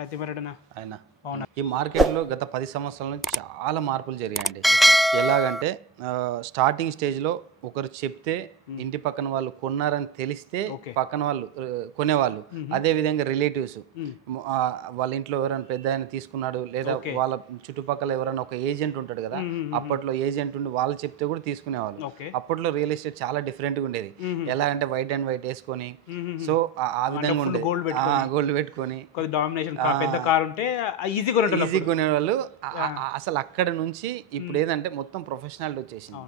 అయితే ఆయన అవునా? ఈ మార్కెట్లో గత 10 సంవత్సరాల నుంచి చాలా మార్పులు జరిగాయండి. ఎలాగంటే స్టార్టింగ్ స్టేజ్‌లో ఒకరు చెప్తే ఇంటి పక్కన వాళ్ళు కొన్నారని తెలిస్తే పక్కన వాళ్ళు కొనేవాళ్ళు. అదే విధంగా రిలేటివ్స్ వాళ్ళ ఇంట్లో ఎవరైనా పెద్దాయన తీసుకున్నాడు లేదా వాళ్ళ చుట్టుపక్కల ఎవరైనా ఒక ఏజెంట్ ఉంటాడు కదా, అప్పట్లో ఏజెంట్ ఉండి వాళ్ళు చెప్తే కూడా తీసుకునేవాళ్ళు. అప్పట్లో రియల్ ఎస్టేట్ చాలా డిఫరెంట్‌గా ఉండేది. ఎలా అంటే వైట్ అండ్ వైట్ వేసుకొని సో ఆ విధంగా ఉండేది. గోల్డ్ పెట్టుకొని కొద్ది డామినేషన్ పెద్ద కార్ ఉంటే ఈజీ కొనేవాళ్ళు. అసలు అక్కడ నుంచి ఇప్పుడు ఏదంటే మొత్తం ప్రొఫెషనాలిటీ వచ్చేసింది.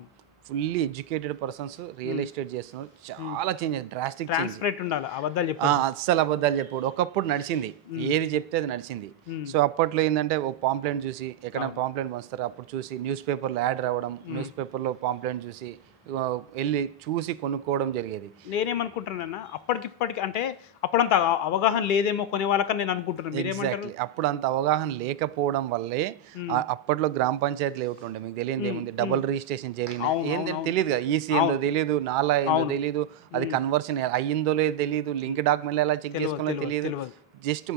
Fully educated persons real estate చేస్తున్నారు. చాలా చేంజ్ అయింది, డ్రాస్టిక్ ట్రాన్స్పరెంట్ ఉండాలి, అబద్ధాలు చెప్పు. అస్సలు అబద్ధాలు చెప్పాడు. ఒకప్పుడు నడిచింది, ఏది చెప్తే అది నడిచింది. సో అప్పట్లో ఏంటంటే ఒక పాంప్లెంట్ చూసి ఎక్కడ పాంప్లెంట్ పంచుతారు అప్పుడు చూసి న్యూస్ పేపర్లో యాడ్ రావడం, న్యూస్ పేపర్లో పాంప్లెంట్ చూసి వెళ్ళి చూసి కొనుక్కోవడం జరిగేది. నేనేమనుకుంటున్నానన్నా అప్పటికిప్పటికి అంటే అప్పుడంత అవగాహన లేదేమో కొనే వాళ్ళకని నేను అనుకుంటున్నాను. ఎగ్జాక్ట్లీ, అప్పుడు అంత అవగాహన లేకపోవడం వల్లే అప్పట్లో గ్రామ పంచాయతీలు ఏమిటి ఉండే మీకు తెలియదు ఏముంది, డబుల్ రిజిస్ట్రేషన్ జరిగిన ఏంటంటే తెలియదు కదా, ఈసీ ఏందో తెలియదు, నాలా ఏందో తెలియదు, అది కన్వర్షన్ అయ్యిందో లేదో తెలియదు, లింక్ డాక్యుమెంట్లు ఎలా చెక్ చేసుకోవాలో తెలియదు. జస్ట్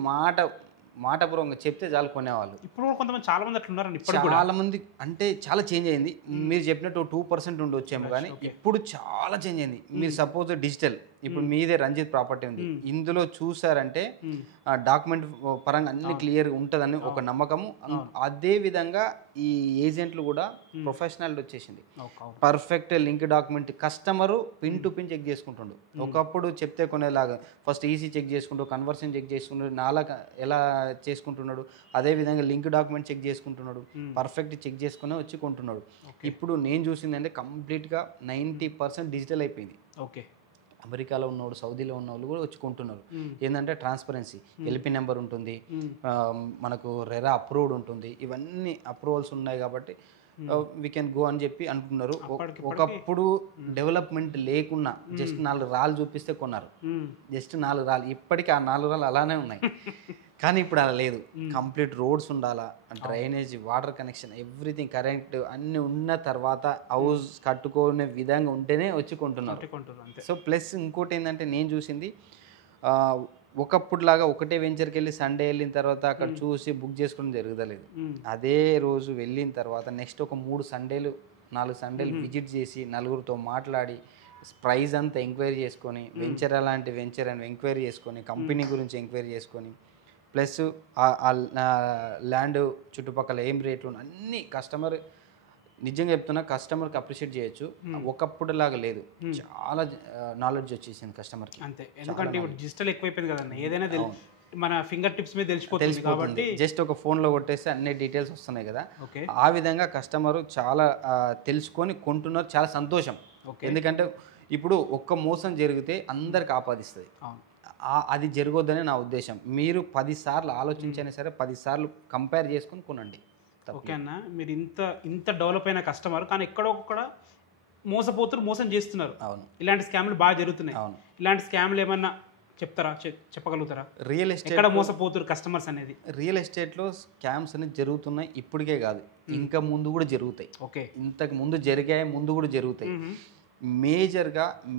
మాటపూర్వకంగా చెప్తే చాలు కొనేవాళ్ళు. ఇప్పుడు కొంతమంది చాలా మంది అట్లా ఉన్నారు. చాలా మంది అంటే చాలా చేంజ్ అయింది. మీరు చెప్పినట్టు 2% ఉండొచ్చేమో కానీ ఇప్పుడు చాలా చేంజ్ అయింది. మీరు సపోజ్ డిజిటల్ ఇప్పుడు మీదే రంజిత్ ప్రాపర్టీ ఉంది, ఇందులో చూసారంటే డాక్యుమెంట్ పరంగా అన్ని క్లియర్గా ఉంటుందని ఒక నమ్మకము. అదే విధంగా ఈ ఏజెంట్లు కూడా ప్రొఫెషనాలిటీ వచ్చేసింది. Perfect link document customer pin to pin check చేసుకుంటుండు. ఒకప్పుడు చెప్తే కొనేలాగా ఫస్ట్ ఈసీ చెక్ చేసుకుంటూ కన్వర్షన్ చెక్ చేసుకుంటూ నాలా ఎలా చేసుకుంటున్నాడు, అదే విధంగా లింక్ డాక్యుమెంట్ చెక్ చేసుకుంటున్నాడు, పర్ఫెక్ట్ చెక్ చేసుకునే వచ్చి కొంటున్నాడు. ఇప్పుడు నేను చూసింది అంటే కంప్లీట్గా 90% డిజిటల్ అయిపోయింది. ఓకే, అమెరికాలో ఉన్నవాడు సౌదీలో ఉన్న వాళ్ళు కూడా వచ్చి కొంటున్నారు. ఏంటంటే ట్రాన్స్పరెన్సీ, ఎల్పి నెంబర్ ఉంటుంది, మనకు రెరా అప్రూవ్డ్ ఉంటుంది, ఇవన్నీ అప్రూవల్స్ ఉన్నాయి కాబట్టి వీ కెన్ గో అని చెప్పి అనుకున్నారు. ఒకప్పుడు డెవలప్మెంట్ లేకున్నా జస్ట్ 4 రాళ్ళు చూపిస్తే కొన్నారు, జస్ట్ 4 రాళ్ళు. ఇప్పటికీ ఆ 4 రాళ్ళు అలానే ఉన్నాయి. కానీ ఇప్పుడు అలా లేదు. కంప్లీట్ రోడ్స్ ఉండాలా, drainage, water connection, everything current అన్నీ ఉన్న తర్వాత హౌస్ కట్టుకునే విధంగా ఉంటేనే వచ్చి కొంటున్నారు. సో ప్లస్ ఇంకోటి ఏంటంటే నేను చూసింది ఒకప్పుడులాగా ఒకటే వెంచర్కి వెళ్ళి సండే వెళ్ళిన తర్వాత అక్కడ చూసి బుక్ చేసుకోవడం జరగలేదు. అదే రోజు వెళ్ళిన తర్వాత నెక్స్ట్ ఒక 3 సండేలు 4 సండేలు విజిట్ చేసి నలుగురితో మాట్లాడి ప్రైస్ అంతా ఎంక్వైరీ చేసుకొని వెంచర్ అలాంటి వెంచర్ అని ఎంక్వైరీ చేసుకొని కంపెనీ గురించి ఎంక్వైరీ చేసుకొని ప్లస్ ల్యాండ్ చుట్టుపక్కల ఏం రేట్లు అన్నీ కస్టమర్ నిజంగా చెప్తున్నా కస్టమర్కి అప్రిషియేట్ చేయొచ్చు. ఒకప్పుడు లాగా లేదు, చాలా నాలెడ్జ్ వచ్చేసింది కస్టమర్కి. అంతే, ఎందుకంటే ఇప్పుడు డిజిటల్ ఎక్కువైపోయింది కదండి, ఏదైనా మన ఫింగర్ టిప్స్ మీద తెలిసిపోతుంది కాబట్టి జస్ట్ ఒక ఫోన్లో కొట్టేస్తే అన్ని డీటెయిల్స్ వస్తున్నాయి కదా. ఆ విధంగా కస్టమర్ చాలా తెలుసుకొని కొంటున్నారు, చాలా సంతోషం. ఎందుకంటే ఇప్పుడు ఒక్క మోసం జరిగితే అందరికి ఆపాదిస్తుంది, అది జరగొద్దనే నా ఉద్దేశం. మీరు 10 సార్లు ఆలోచించైనా సరే 10 సార్లు కంపేర్ చేసుకొని కొనండి. ఓకే అన్న, మీరు ఇంత డెవలప్ అయిన కస్టమర్ కానీ ఎక్కడొక్కడ మోసం చేస్తున్నారు. అవును, ఇలాంటి స్కామ్లు బాగా జరుగుతున్నాయి. అవును, ఇలాంటి స్కామ్లు ఏమన్నా చెప్తారా, చెప్పగలుగుతారా? రియల్ ఎస్టేట్ ఎక్కడ మోసపోతున్నారు కస్టమర్స్ అనేది? రియల్ ఎస్టేట్లో స్కామ్స్ అనేది జరుగుతున్నాయి, ఇప్పటికే కాదు ఇంకా ముందు కూడా జరుగుతాయి. ఓకే, ఇంతకు ముందు జరిగాయి, ముందు కూడా జరుగుతాయి.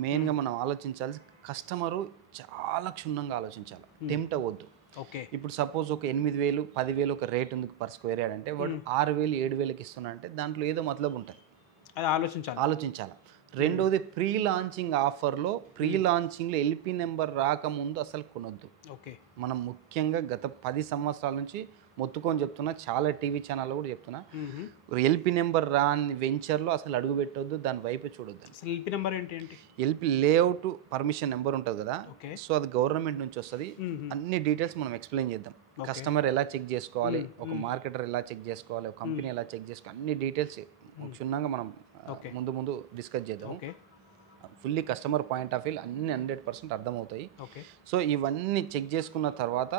మెయిన్గా మనం ఆలోచించాల్సి కస్టమరు చాలా క్షుణ్ణంగా ఆలోచించాలి, టెంప్ట్ అవ్వద్దు. ఓకే, ఇప్పుడు సపోజ్ ఒక 8,000 10,000 ఒక రేట్ ఉంది పర్ స్క్వేర్ యార్డ్ అంటే వాడు 6,000 7,000కి ఇస్తున్నా అంటే దాంట్లో ఏదో మతలబు ఉంటుంది, అది ఆలోచించాలి. రెండోది ప్రీ లాంచింగ్ ఆఫర్లో ఎల్పి నెంబర్ రాకముందు అసలు కొనొద్దు. ఓకే, మనం ముఖ్యంగా గత 10 సంవత్సరాల నుంచి మొత్తుకొని చెప్తున్నా, చాలా టీవీ ఛానల్లో కూడా చెప్తున్నా, ఎల్పి నెంబర్ రాని వెంచర్లో అసలు అడుగు పెట్టొద్దు, దాని వైపు చూడొద్దు. అసలు ఎల్పి నెంబర్ ఏంటి? ఎల్పి లేఅవుట్ పర్మిషన్ నెంబర్ ఉంటుంది కదా, సో అది గవర్నమెంట్ నుంచి వస్తుంది. అన్ని డీటెయిల్స్ మనం ఎక్స్ప్లెయిన్ చేద్దాం. కస్టమర్ ఎలా చెక్ చేసుకోవాలి, ఒక మార్కెటర్ ఎలా చెక్ చేసుకోవాలి, ఒక కంపెనీ ఎలా చెక్ చేసుకోవాలి, అన్ని డీటెయిల్స్ క్షుణ్ణంగా మనం ముందు డిస్కస్ చేద్దాం. Fully customer point of view అన్ని 100% అర్థమవుతాయి. సో ఇవన్నీ చెక్ చేసుకున్న తర్వాత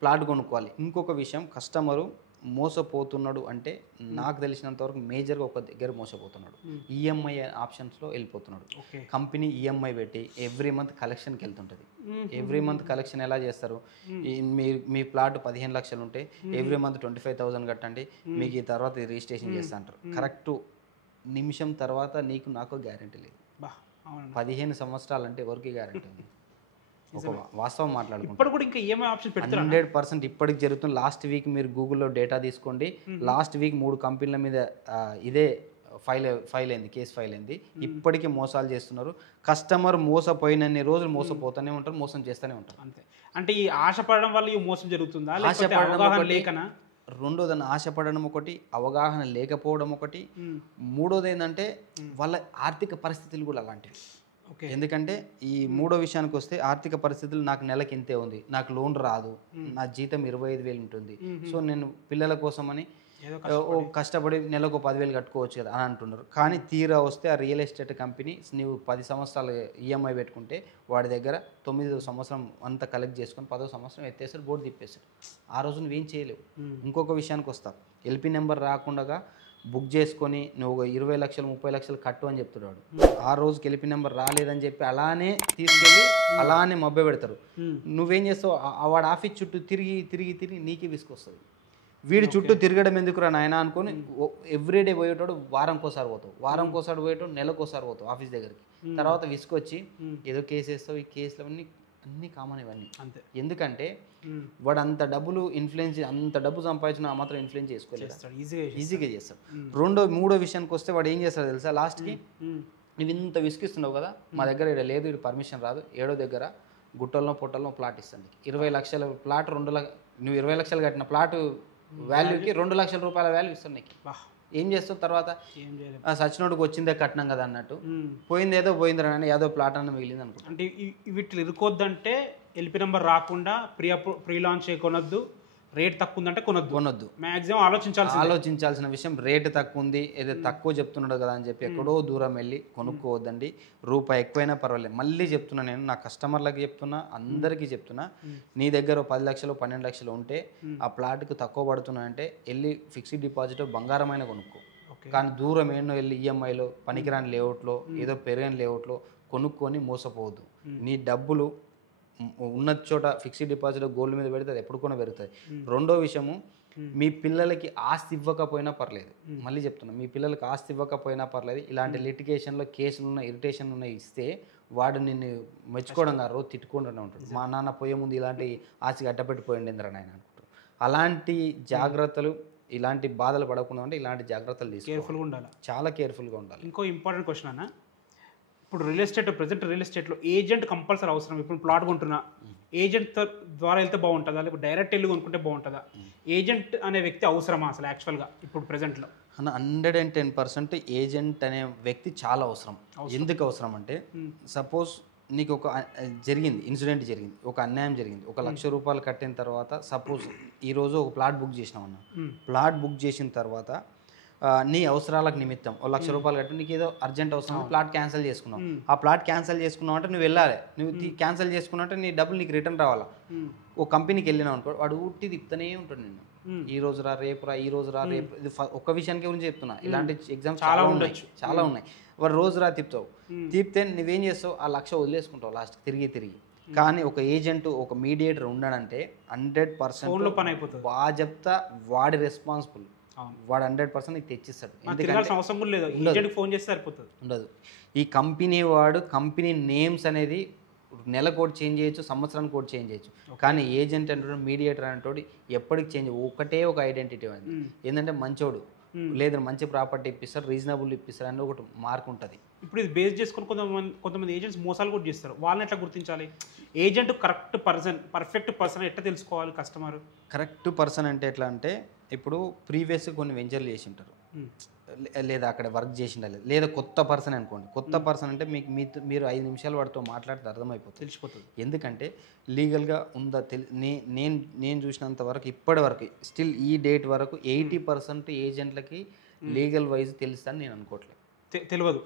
ప్లాట్ కొనుక్కోవాలి. ఇంకొక విషయం, కస్టమరు మోసపోతున్నాడు అంటే నాకు తెలిసినంత వరకు మేజర్గా ఒక దగ్గర మోసపోతున్నాడు, ఈఎంఐ ఆప్షన్స్లో వెళ్ళిపోతున్నాడు. కంపెనీ ఈఎంఐ పెట్టి ఎవ్రీ మంత్ కలెక్షన్కి వెళ్తుంటుంది. ఎవ్రీ మంత్ కలెక్షన్ ఎలా చేస్తారు, మీ ప్లాట్ 15 లక్షలు ఉంటే ఎవ్రీ మంత్ 25,000 కట్టండి, మీకు ఈ తర్వాత రిజిస్ట్రేషన్ చేస్తా అంటారు. కరెక్ట్ నిమిషం తర్వాత నీకు నాకు గ్యారంటీ లేదు. 15 సంవత్సరాలు అంటే ఎవరికి గ్యారంటీ ఉంది? ఒక వాస్తవం మాట్లాడుకుంటాం. ఇప్పుడు కూడా ఇంకా ఈఎంఐ ఆప్షన్ పెడతారు 100% ఇప్పటికి జరుగుతుంది. లాస్ట్ వీక్ మీరు గూగుల్లో డేటా తీసుకోండి, లాస్ట్ వీక్ 3 కంపెనీల మీద ఇదే ఫైల్ అయింది, కేసు ఫైల్ అయింది. ఇప్పటికీ మోసాలు చేస్తున్నారు. కస్టమర్ మోసపోయినన్ని రోజులు మోసపోతూనే ఉంటారు, మోసం చేస్తూనే ఉంటారు. అంతే. అంటే ఈ ఆశపడడం వల్ల ఈ మోసం జరుగుతుందా, రెండోదని ఆశపడడం ఒకటి, అవగాహన లేకపోవడం ఒకటి, మూడోది ఏంటంటే వాళ్ళ ఆర్థిక పరిస్థితులు కూడా అలాంటివి. ఎందుకంటే ఈ మూడో విషయానికి వస్తే ఆర్థిక పరిస్థితులు, నాకు నెలకి ఇంతే ఉంది, నాకు లోన్ రాదు, నా జీతం 25,000 ఉంటుంది, సో నేను పిల్లల కోసమని కష్టపడి నెలకు 10,000 కట్టుకోవచ్చు కదా అని అంటున్నారు. కానీ తీరా వస్తే ఆ రియల్ ఎస్టేట్ కంపెనీ నువ్వు 10 సంవత్సరాలు ఈఎంఐ పెట్టుకుంటే వాడి దగ్గర 9వ సంవత్సరం అంతా కలెక్ట్ చేసుకొని 10వ సంవత్సరం ఎత్తేసాడు, బోర్డు తిప్పేశాడు. ఆ రోజు నువ్వేం చేయలేవు. ఇంకొక విషయానికి వస్తావు, ఎల్పి నెంబర్ రాకుండా బుక్ చేసుకొని నువ్వు 20 లక్షలు 30 లక్షలు కట్టు అని చెప్తున్నాడు. ఆ రోజుకి ఎల్పి నెంబర్ రాలేదని చెప్పి అలానే తీసుకెళ్ళి అలానే మబ్బె పెడతారు. నువ్వేం చేస్తావు, వాడు ఆఫీస్ చుట్టూ తిరిగి నీకే విసుకొస్తుంది. వీడి చుట్టూ తిరగడం ఎందుకురా నాయన అనుకొని ఎవ్రీడే పోయేటోడు వారంకోసారి పోతావు, వారంకోసారి పోయేటోడు నెలకోసారి పోతావు ఆఫీస్ దగ్గరికి. తర్వాత విసుకొచ్చి ఏదో కేసు వేస్తావు. ఈ కేసులు అన్నీ కామన్ ఇవన్నీ. అంతే. ఎందుకంటే వాడు అంత డబ్బు సంపాదించిన ఆ మాత్రం ఇన్ఫ్లుయెన్స్ చేసుకోలేదు, ఈజీగా చేస్తాడు. మూడో విషయానికి వస్తే వాడు ఏం చేస్తాడు తెలుసా, లాస్ట్కి నువ్వు ఇంత విసిగిస్తున్నావు కదా, మా దగ్గర ఇక్కడ లేదు, ఇక్కడ పర్మిషన్ రాదు, ఏడో దగ్గర గుట్టల్లో పొట్టల్లో ప్లాట్ ఇస్తాను, 20 లక్షల ప్లాట్, నువ్వు 20 లక్షలు కట్టిన ప్లాట్ వాల్యూకి 2 లక్షల రూపాయల వాల్యూ ఇస్తాను నీకు. ఏం చేస్తావు తర్వాత, సచినోడికి వచ్చిందే కట్నం కదా అన్నట్టు, పోయింది ఏదో పోయిందిరా అని ఏదో ప్లాట్ అన్న మిగిలింది అనుకో. అంటే వీటిని ఇరుకోద్దంటే ఎల్పి నెంబర్ రాకుండా ప్రీ లాంచ్ కొనొద్దు, రేట్ తక్కువ ఉందంటే కొనొద్దు. మ్యాక్సిమం ఆలోచించాల్సిన విషయం, రేటు తక్కువ ఉంది, ఏదో తక్కువ చెప్తున్నాడు కదా అని చెప్పి ఎక్కడో దూరం వెళ్ళి కొనుక్కోవద్దండి. రూపాయి ఎక్కువైనా పర్వాలేదు. మళ్ళీ చెప్తున్నా, నేను నా కస్టమర్లకి చెప్తున్నా, అందరికీ చెప్తున్నా, నీ దగ్గర 10 లక్షలు 12 లక్షలు ఉంటే ఆ ప్లాట్కి తక్కువ పడుతున్నా అంటే వెళ్ళి ఫిక్స్డ్ డిపాజిట్ బంగారమైన కొనుక్కో. కానీ దూరం ఏమో వెళ్ళి ఈఎంఐలో పనికిరాని లేఅవుట్లో ఏదో పెరగని లేఅవుట్లో కొనుక్కొని మోసపోవద్దు. నీ డబ్బులు ఉన్న చోట ఫిక్స్డ్ డిపాజిట్ గోల్డ్ మీద పెడితే అది ఎప్పుడు కూడా పెరుగుతుంది. రెండో విషయము, మీ పిల్లలకి ఆస్తి ఇవ్వకపోయినా పర్లేదు, మళ్ళీ చెప్తున్నా, మీ పిల్లలకి ఆస్తి ఇవ్వకపోయినా పర్లేదు, ఇలాంటి లిటిగేషన్లో కేసులు ఇరిటేషన్లు ఉన్నాయి ఇస్తే వాడు నిన్ను మెచ్చుకోవడం కాదు, రోజు తిట్టుకుంటూనే ఉంటాడు. మా నాన్న పోయే ముందు ఇలాంటి ఆస్తి అట్టపెట్టిపోయింది ఇంద్ర నాయన అనుకుంటారు. అలాంటి జాగ్రత్తలు, ఇలాంటి బాధలు పడకుండా ఉంటే ఇలాంటి జాగ్రత్తలు తీసుకోవాలి, కేర్ఫుల్గా ఉండాలి, చాలా కేర్ఫుల్గా ఉండాలి. ఇంకో ఇంపార్టెంట్ క్వశ్చన్ అన్న, ఇప్పుడు ప్రజెంట్ రియల్ ఎస్టేట్లో ఏజెంట్ కంపల్సరీ అవసరం. ఇప్పుడు ప్లాట్ కొంటున్నా, ఏజెంట్ ద్వారా వెళ్తే బాగుంటుందా, లేకపోతే డైరెక్ట్ వెళ్ళి కొనుక్కుంటే బాగుంటుందా? ఏజెంట్ అనే వ్యక్తి అవసరమా అసలు యాక్చువల్గా ఇప్పుడు ప్రజెంట్లో? 110% ఏజెంట్ అనే వ్యక్తి చాలా అవసరం. ఎందుకు అవసరం అంటే, సపోజ్ నీకు ఒక ఇన్సిడెంట్ జరిగింది, ఒక అన్యాయం జరిగింది, 1 లక్ష రూపాయలు కట్టిన తర్వాత, సపోజ్ ఈరోజు ఒక ప్లాట్ బుక్ చేసినావు అన్న, ప్లాట్ బుక్ చేసిన తర్వాత నీ అవసరాలకు నిమిత్తం 1 లక్ష రూపాయలు కట్టి నీకు ఏదో అర్జెంట్ అవసరం, ప్లాట్ క్యాన్సిల్ చేసుకున్నావు. ఆ ప్లాట్ క్యాన్సిల్ చేసుకున్నావు అంటే నువ్వు వెళ్ళాలి, నువ్వు క్యాన్సిల్ చేసుకున్నావు అంటే నీ డబ్బులు నీకు రిటర్న్ రావాలా. ఓ కంపెనీకి వెళ్ళినావు అనుకో, వాడు ఊట్టి తిప్పుతూనే ఉంటాడు నిన్ను, ఈ రోజు రా రేపు రా, ఈ రోజు రా రేపు. ఇది ఒక్క విషయానికి గురించి చెప్తున్నా, ఇలాంటి ఎగ్జామ్స్ చాలా ఉన్నాయి. వాడు రోజు రా తిప్పుతావు, తిప్పితే నువ్వేం చేస్తావు, ఆ 1 లక్ష వదిలేసుకుంటావు లాస్ట్ తిరిగి. కానీ ఒక ఏజెంట్, ఒక మీడియేటర్ ఉన్నాడంటే 100% పని అయిపోతుంది. బాధ్యత వాడి రెస్పాన్సిబుల్, వాడు 100% నీకు తెచ్చిస్తాడు. ఉండదు. ఈ కంపెనీ వాడు కంపెనీ నేమ్స్ అనేది నెల కోడ్ చేంజ్ చేయొచ్చు, సంవత్సరానికి కోడ్ చేంజ్ చేయొచ్చు. కానీ ఏజెంట్ అంటాడు, మీడియేటర్ అంటాడు, ఎప్పటికి చేంజ్, ఒకటే ఒక ఐడెంటిటీ అనేది ఏంటంటే మంచోడు, లేదా మంచి ప్రాపర్టీ ఇప్పిస్తారు, రీజనబుల్ ఇప్పిస్తారు అని ఒకటి మార్క్ ఉంటుంది. ఇప్పుడు ఇది బేస్ చేసుకొని కొంతమంది ఏజెంట్స్ మోసాలు కూడా చేస్తారు. వాళ్ళని ఎట్లా గుర్తించాలి? ఏజెంట్ పర్ఫెక్ట్ పర్సన్ ఎట్లా తెలుసుకోవాలి కస్టమర్? కరెక్ట్ పర్సన్ అంటే ఎట్లా అంటే, ఇప్పుడు ప్రీవియస్గా కొన్ని వెంచర్లు చేసి ఉంటారు, లేదా అక్కడ వర్క్ చేసిండాలి, లేదా కొత్త పర్సన్ అనుకోండి. కొత్త పర్సన్ అంటే మీరు 5 నిమిషాలు వాడితో మాట్లాడితే అర్థమైపోతుంది, తెలిసిపోతుంది. ఎందుకంటే లీగల్గా ఉందా నేను చూసినంత వరకు ఇప్పటి వరకు స్టిల్ ఈ డేట్ వరకు 80% ఏజెంట్లకి లీగల్ వైజ్ తెలుస్తుందని నేను అనుకోవట్లేదు. తెలియదు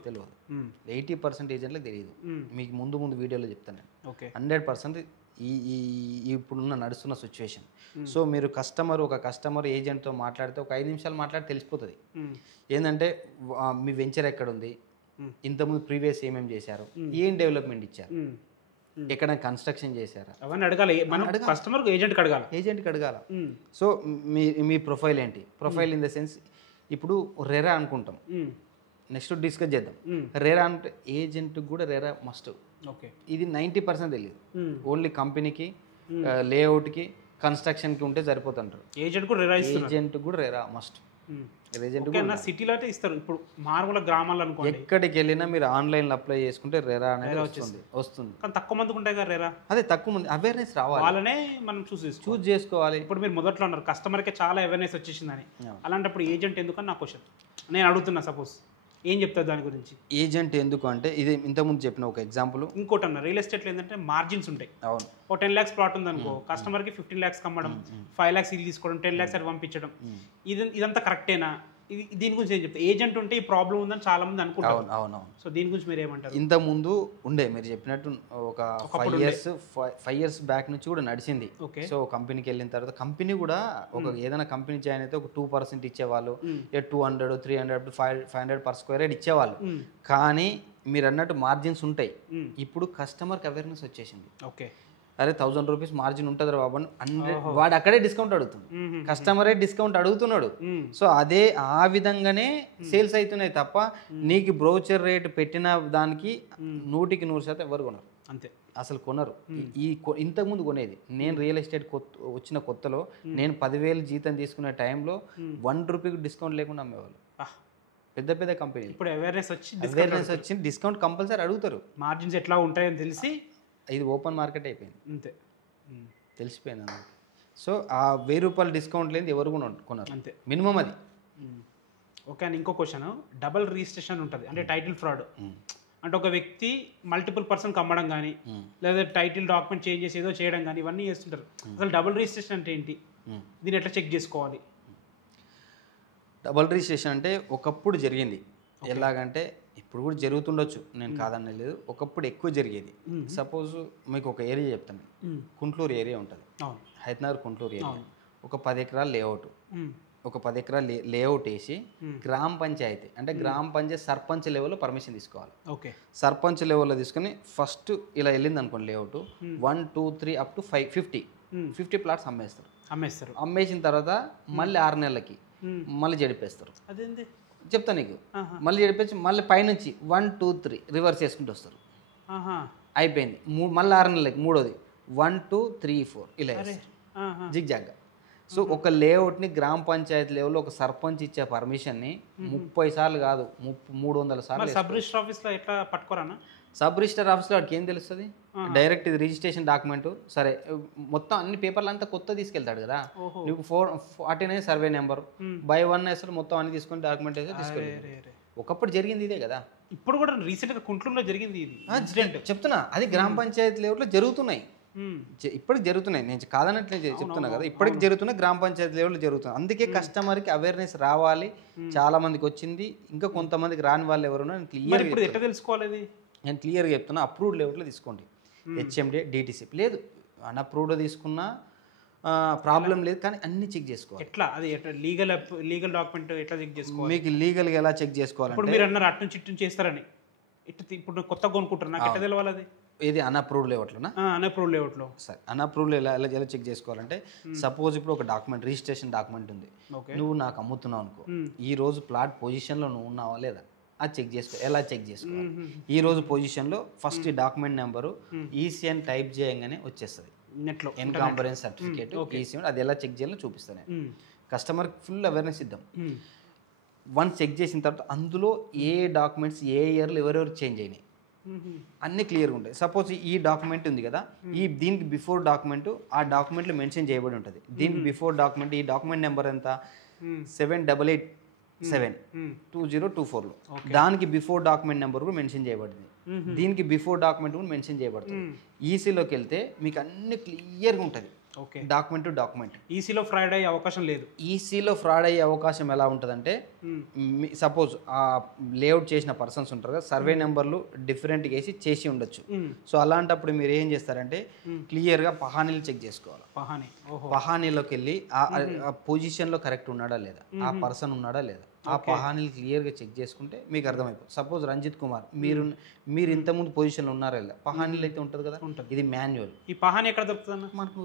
80% ఏజెంట్లకు తెలియదు. మీకు ముందు వీడియోలో చెప్తాను నేను. 100% ఈ ఇప్పుడున్న నడుస్తున్న సిచ్యువేషన్. సో మీరు ఒక కస్టమర్ ఏజెంట్తో మాట్లాడితే ఒక 5 నిమిషాలు మాట్లాడి తెలిసిపోతుంది. ఏంటంటే మీ వెంచర్ ఎక్కడ ఉంది, ఇంతకుముందు ప్రీవియస్ ఏమేమి చేశారు, ఏం డెవలప్మెంట్ ఇచ్చారు, ఎక్కడ కన్స్ట్రక్షన్ చేశారా, అవన్నీ అడగాలి. కస్టమర్ ఏజెంట్కి అడగాల. సో మీ ప్రొఫైల్ ఏంటి, ప్రొఫైల్ ఇన్ ద సెన్స్ ఇప్పుడు రెరా అనుకుంటాం, నెక్స్ట్ డిస్కస్ చేద్దాం. రెరా అంటే ఏజెంట్ కూడా రెరా మస్ట్. ఓకే. ఇది 90% తెలియదు. ఓన్లీ కంపెనీకి, లేఅవుట్కి, కన్స్ట్రక్షన్కి ఉంటే సరిపోతుంటారు. ఏజెంట్ కూడా రేరా ఇస్తున్నారు. ఏజెంట్ కూడా రేరా మస్ట్. ఏజెంట్ సిటీలో అయితే ఇస్తారు. ఇప్పుడు మారుమూల గ్రామాల్లో అనుకోండి, ఎక్కడికి వెళ్ళినా మీరు ఆన్లైన్లో అప్లై చేసుకుంటే రేరా అనేది వస్తుంది. కానీ తక్కువ మందికి ఉంటాయి కదా రేరా. అదే తక్కువ మంది అవేర్నెస్ రావాలి, వాళ్ళనే మనం చూస్ చేసుకోవాలి. ఇప్పుడు మీరు మొదట్లో అన్నారు కస్టమర్కి చాలా అవేర్నెస్ వచ్చేసిందని, అలాంటప్పుడు ఏజెంట్ ఎందుకని నా క్వశ్చన్. నేను అడుగుతున్నా, సపోజ్ ఏం చెప్తారు దాని గురించి? ఏజెంట్ ఎందుకు అంటే ఇది ఇంతకుముందు చెప్పిన ఒక ఎగ్జాంపుల్. ఇంకోటి అన్న, రియల్ ఎస్టేట్లో ఏంటంటే మార్జిన్స్ ఉంటాయి. అవును. ఓ 10 lakhs ప్లాట్ ఉందనుకో, కస్టమర్కి 15 lakhs కమ్మడం, 5 lakhs ఇది తీసుకోవడం, 10 lakhs అది పంపించడం, ఇదంతా కరెక్టేనా? దీని గురించి ఏం చెప్తారు? ఏజెంట్ ఉంటే ఈ ప్రాబ్లం ఉందని చాలా మంది అనుకుంటారు. అవును. సో దీని గురించి మీరు ఏమంటారు? ఇంత ముందు ఉండే, మీరు చెప్పినట్టు ఒక 5 years బ్యాక్ నుంచి కూడా నడిచింది. సో కంపెనీకి వెళ్ళిన తర్వాత కంపెనీ కూడా ఏదైనా కంపెనీ జాయిన్ అయితే ఒక 2% ఇచ్చేవాళ్ళు, 200, 300, 500 per square yard ఇచ్చేవాళ్ళు. కానీ మీరు అన్నట్టు మార్జిన్స్ ఉంటాయి. ఇప్పుడు కస్టమర్కి అవేర్నెస్ వచ్చేసింది. ఓకే, అరే 1000 రూపీస్ మార్జిన్ ఉంటుంది రా బాబు, వాడు అక్కడే డిస్కౌంట్ అడుగుతుంది, కస్టమరే డిస్కౌంట్ అడుగుతున్నాడు. సో ఆ విధంగానే సేల్స్ అవుతున్నాయి తప్ప నీకు బ్రోచర్ రేట్ పెట్టిన దానికి 100% ఎవరు కొనరు. అంతే, అసలు కొనరు. ఇంతకుముందు కొనేది నేను రియల్ ఎస్టేట్ వచ్చిన కొత్తలో నేను 10,000 జీతం తీసుకునే టైంలో 1 రూపీ డిస్కౌంట్ లేకుండా అమ్మేవాళ్ళు పెద్ద కంపెనీ. ఇప్పుడు అవేర్నెస్ వచ్చింది, డిస్కౌంట్ కంపల్సరీ అడుగుతారు. మార్జిన్స్ ఎట్లా ఉంటాయని తెలిసి ఇది ఓపెన్ మార్కెట్ అయిపోయింది, అంతే, తెలిసిపోయింది అన్నమాట. సో ఆ 1000 రూపాయలు డిస్కౌంట్ లేని ఎవరు కూడా కొనరు, అంతే మినిమం అది. ఓకే. అని ఇంకో క్వశ్చన్, డబల్ రిజిస్ట్రేషన్ ఉంటుంది అంటే టైటిల్ ఫ్రాడ్. అంటే ఒక వ్యక్తి మల్టిపుల్ పర్సన్కి అమ్మడం కానీ, లేదా టైటిల్ డాక్యుమెంట్ చేంజ్ చేసి ఏదో చేయడం కానీ, ఇవన్నీ చేస్తుంటారు. అసలు డబుల్ రిజిస్ట్రేషన్ అంటే ఏంటి? దీన్ని ఎట్లా చెక్ చేసుకోవాలి? డబుల్ రిజిస్ట్రేషన్ అంటే ఒకప్పుడు జరిగింది. ఎలాగంటే ఇప్పుడు కూడా జరుగుతుండొచ్చు, నేను కాదనే లేదు, ఒకప్పుడు ఎక్కువ జరిగేది. సపోజ్ మీకు ఒక ఏరియా చెప్తాను, కుంట్లూరు ఏరియా ఉంటుంది, హైదరాబాద్ కుంట్లూరు ఏరియా. ఒక 10 ఎకరాల లేఅవుట్, ఒక 10 ఎకరాల లేఅవుట్ వేసి గ్రామ పంచాయతీ అంటే గ్రామ పంచాయతీ సర్పంచ్ లెవెల్లో పర్మిషన్ తీసుకోవాలి. ఓకే, సర్పంచ్ లెవెల్లో తీసుకుని ఫస్ట్ ఇలా వెళ్ళింది అనుకోండి లేఅవుట్, 1, 2, 3 up to 50 ప్లాట్స్ అమ్మేస్తారు. అమ్మేసిన తర్వాత మళ్ళీ 6 నెలలకి మళ్ళీ జడిపేస్తారు. అదేంటి చెప్తా నీకు. మళ్ళీ జడిపేసి మళ్ళీ పైనుంచి 1, 2, 3 రివర్స్ చేసుకుంటూ వస్తారు. అయిపోయింది. మళ్ళీ 6 నెలలకి మూడోది 1, 2, 3, 4 ఇలా జిగ్జాగ్గా. సో ఒక లేఅవుట్ని గ్రామ పంచాయతీ లెవెల్లో ఒక సర్పంచ్ ఇచ్చే పర్మిషన్ని 30 సార్లు కాదు 300 సార్లు. సబ్ రిజిస్టర్ ఆఫీస్లో ఎట్లా పట్టుకోరానా? సబ్ రిజిస్టర్ ఆఫీస్లో వాడికి ఏం తెలుస్తుంది? డైరెక్ట్ ఇది రిజిస్ట్రేషన్ డాక్యుమెంట్, సరే మొత్తం అన్ని పేపర్లు అంతా కొత్త తీసుకెళ్తాడు కదా, నీకు 49 సర్వే నెంబర్ బై 1 అసలు మొత్తం అన్ని తీసుకొని డాక్యుమెంట్ అయితే తీసుకెళ్ళి. ఒకప్పుడు జరిగింది ఇదే కదా. ఇప్పుడు కూడా రీసెంట్గా కుంట్లూరులో జరిగింది ఇది చెప్తున్నా. అది గ్రామ పంచాయతీ లెవెల్లో జరుగుతున్నాయి, ఇప్పటికి జరుగుతున్నాయి. నేను కాదనట్లే చెప్తున్నా కదా, ఇప్పటికి జరుగుతున్నాయి, గ్రామ పంచాయతీ లెవెల్లో జరుగుతున్నాయి. అందుకే కస్టమర్కి అవేర్నెస్ రావాలి. చాలా మందికి వచ్చింది, ఇంకా కొంతమందికి రాని వాళ్ళు ఎవరున్నా నేను క్లియర్గా చెప్తున్నా. అప్రూవ్డ్ లెవెల్లో తీసుకోండి, హెచ్ఎండి, డిటిసి. లేదు అన్అప్రూవ్డ్ తీసుకున్నా ప్రాబ్లం లేదు, కానీ అన్ని చెక్ చేసుకోవాలి. ఎట్లా అది లీగల్ డాక్యుమెంట్ ఎట్లా చెక్ చేసుకోవాలి? మీకు లీగల్గా ఎలా చెక్ చేసుకోవాలి? ఇప్పుడు మీరు అన్నారు అటు నుంచి ఇటు చేస్తారని, ఇప్పుడు కొత్తగా కొనుక్కుంటారు, నాకు ఎట్లా తెలవాలి అది? ఇది అన్అప్రూవ్డ్ లేఅవుట్లోనా? అన్అప్రూవ్డ్ లేఅవుట్లో. సరే, అన్అప్రూవ్డ్ ఎలా చెక్ చేసుకోవాలంటే, సపోజ్ ఇప్పుడు ఒక డాక్యుమెంట్, రిజిస్ట్రేషన్ డాక్యుమెంట్ ఉంది, నువ్వు నాకు అమ్ముతున్నావు అనుకో, ఈ రోజు ప్లాట్ పొజిషన్లో నువ్వు ఉన్నావా లేదా అది చెక్ చేసుకో. ఎలా చెక్ చేసుకోవాలి? ఈ రోజు పొజిషన్లో ఫస్ట్ ఈ డాక్యుమెంట్ నెంబరు ఈసీఎన్ టైప్ చేయగానే వచ్చేస్తుంది నెట్లో, ఎన్కాంబరెన్స్ సర్టిఫికేట్ ఈసీఎన్. అది ఎలా చెక్ చేయాలో చూపిస్తాను. కస్టమర్కి ఫుల్ అవేర్నెస్ ఇద్దాం. వన్స్ చెక్ చేసిన తర్వాత అందులో ఏ డాక్యుమెంట్స్ ఏ ఇయర్లో ఎవరెవరు చేంజ్ అయినాయి అన్నీ క్లియర్గా ఉంటాయి. సపోజ్ ఈ డాక్యుమెంట్ ఉంది కదా, దీనికి బిఫోర్ డాక్యుమెంట్ ఆ డాక్యుమెంట్లో మెన్షన్ చేయబడి ఉంటుంది. దీనికి బిఫోర్ డాక్యుమెంట్, ఈ డాక్యుమెంట్ నెంబర్ ఎంత 7887-2024లో, దానికి బిఫోర్ డాక్యుమెంట్ నెంబర్ కూడా మెన్షన్ చేయబడింది, దీనికి బిఫోర్ డాక్యుమెంట్ కూడా మెన్షన్ చేయబడుతుంది. ఈసీలోకి వెళ్తే మీకు అన్ని క్లియర్గా ఉంటుంది, డాక్యుమెంట్ టు డాక్యుమెంట్. ఈసీలో ఫ్రాడ్ అయ్యే అవకాశం లేదు. ఈసీలో ఫ్రాడ్ అయ్యే అవకాశం ఎలా ఉంటుందంటే, సపోజ్ ఆ లేఅవుట్ చేసిన పర్సన్స్ ఉంటారు కదా, సర్వే నెంబర్లు డిఫరెంట్గా వేసి చేసి ఉండొచ్చు. సో అలాంటప్పుడు మీరు ఏం చేస్తారంటే క్లియర్గా పహానీలు చెక్ చేసుకోవాలి. పహానీలోకి వెళ్ళి ఆ పొజిషన్లో కరెక్ట్ ఉన్నాడా లేదా, ఆ పర్సన్ ఉన్నాడా లేదా, ఆ పహానీలు క్లియర్గా చెక్ చేసుకుంటే మీకు అర్థమైపోతుంది. సపోజ్ రంజిత్ కుమార్, మీరు ఇంతకుముందు పొజిషన్లో ఉన్నారా లేదా, పహానీలు అయితే ఉంటుంది కదా, ఇది మాన్యువల్. ఈ పహానీ ఎక్కడ దొరుకుతుంది? మనకు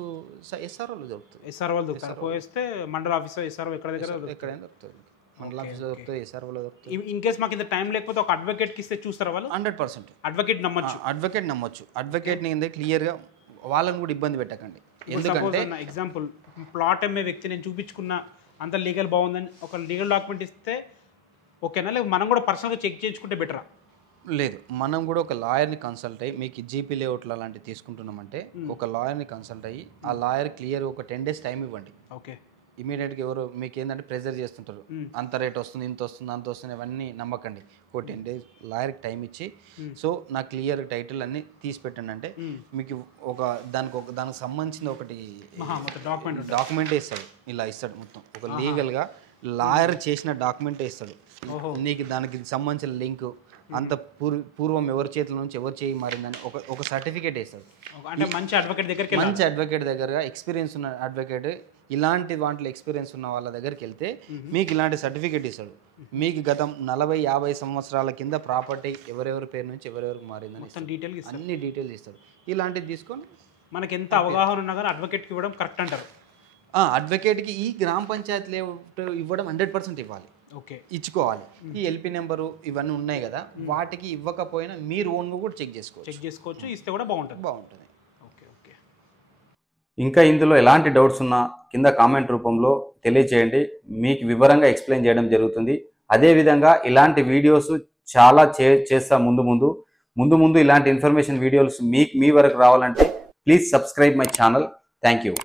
ఎస్ఆర్ఓలో దొరుకుతుంది. ఎస్ఆర్ఓ దొరుకుతుంది. పోయిస్తే మండల ఆఫీస్ ఎస్ఆర్ఓ ఎక్కడైనా దొరుకుతుంది. మండల ఆఫీస్లో దొరుకుతుంది, SROలో దొరుకుతుంది. ఇన్ కేస్ మాకు ఇంత టైం లేకపోతే ఒక అడ్వకేట్కి ఇస్తే చూస్తారా వాళ్ళు? 100% అడ్వకేట్ నమ్మచ్చు. అడ్వకేట్ని ఏంటంటే క్లియర్గా వాళ్ళని కూడా ఇబ్బంది పెట్టకండి. ఎందుకంటే ఎగ్జాంపుల్ ప్లాట్ అమ్మే వ్యక్తి నేను చూపించుకున్న అంత లీగల్ బాగుందని ఒక లీగల్ డాక్యుమెంట్ ఇస్తే ఓకేనా, లేదు మనం కూడా పర్సనల్గా చెక్ చేయించుకుంటే బెటరా? లేదు, మనం కూడా ఒక లాయర్ని కన్సల్ట్ అయ్యి, మీకు జీపీ లేఅవుట్లు అలాంటివి తీసుకుంటున్నామంటే ఒక లాయర్ని కన్సల్ట్ అయ్యి ఆ లాయర్ క్లియర్ ఒక 10 days టైం ఇవ్వండి. ఓకే. ఇమీడియట్గా ఎవరు మీకు ఏంటంటే ప్రెజర్ చేస్తుంటారు, అంత రేట్ వస్తుంది, ఇంత వస్తుంది, అంత వస్తుంది, అవన్నీ నమ్మకండి. ఒక 10 days లాయర్కి టైం ఇచ్చి సో నా క్లియర్ టైటిల్ అన్నీ తీసి పెట్టండి అంటే మీకు దానికి సంబంధించిన ఒకటి డాక్యుమెంటే ఇస్తాడు. ఇలా ఇస్తాడు మొత్తం ఒక లీగల్గా లాయర్ చేసిన డాక్యుమెంటే ఇస్తాడు. నీకు దానికి సంబంధించిన లింక్ అంత పూర్వం ఎవరి చేతుల నుంచి ఎవరు చేయి మారిందని ఒక సర్టిఫికేట్ ఇస్తాడు. అంటే మంచి అడ్వకేట్ దగ్గర ఎక్స్పీరియన్స్ ఉన్న అడ్వకేట్, ఇలాంటి వాటిలో ఎక్స్పీరియన్స్ ఉన్న వాళ్ళ దగ్గరికి వెళ్తే మీకు ఇలాంటి సర్టిఫికేట్ ఇస్తాడు. మీకు గతం 40-50 సంవత్సరాల కింద ప్రాపర్టీ ఎవరెవరి పేరు నుంచి ఎవరెవరికి మారిందని అన్ని డీటెయిల్స్ ఇస్తాడు. ఇలాంటివి తీసుకొని మనకి ఎంత అవగాహన ఉన్నా కానీ అడ్వకేట్కి ఇవ్వడం కరెక్ట్ అంటారు. అడ్వకేట్కి ఈ గ్రామ పంచాయతీ లేఅవుట్ ఇవ్వడం 100% ఇవ్వాలి. ఓకే, ఇచ్చుకోవాలి. ఈ ఎల్పి నెంబరు ఇవన్నీ ఉన్నాయి కదా, వాటికి ఇవ్వకపోయినా మీరు ఓన్గా కూడా చెక్ చేసుకోవచ్చు. ఇస్తే కూడా బాగుంటుంది. ఓకే. ఇంకా ఇందులో ఎలాంటి డౌట్స్ ఉన్నా కింద కామెంట్ రూపంలో తెలియచేయండి, మీకు వివరంగా ఎక్స్ప్లెయిన్ చేయడం జరుగుతుంది. అదేవిధంగా ఇలాంటి వీడియోస్ చాలా చేస్తా ముందు ఇలాంటి ఇన్ఫర్మేషన్ వీడియోస్ మీ వరకు రావాలంటే please subscribe my channel. Thank you.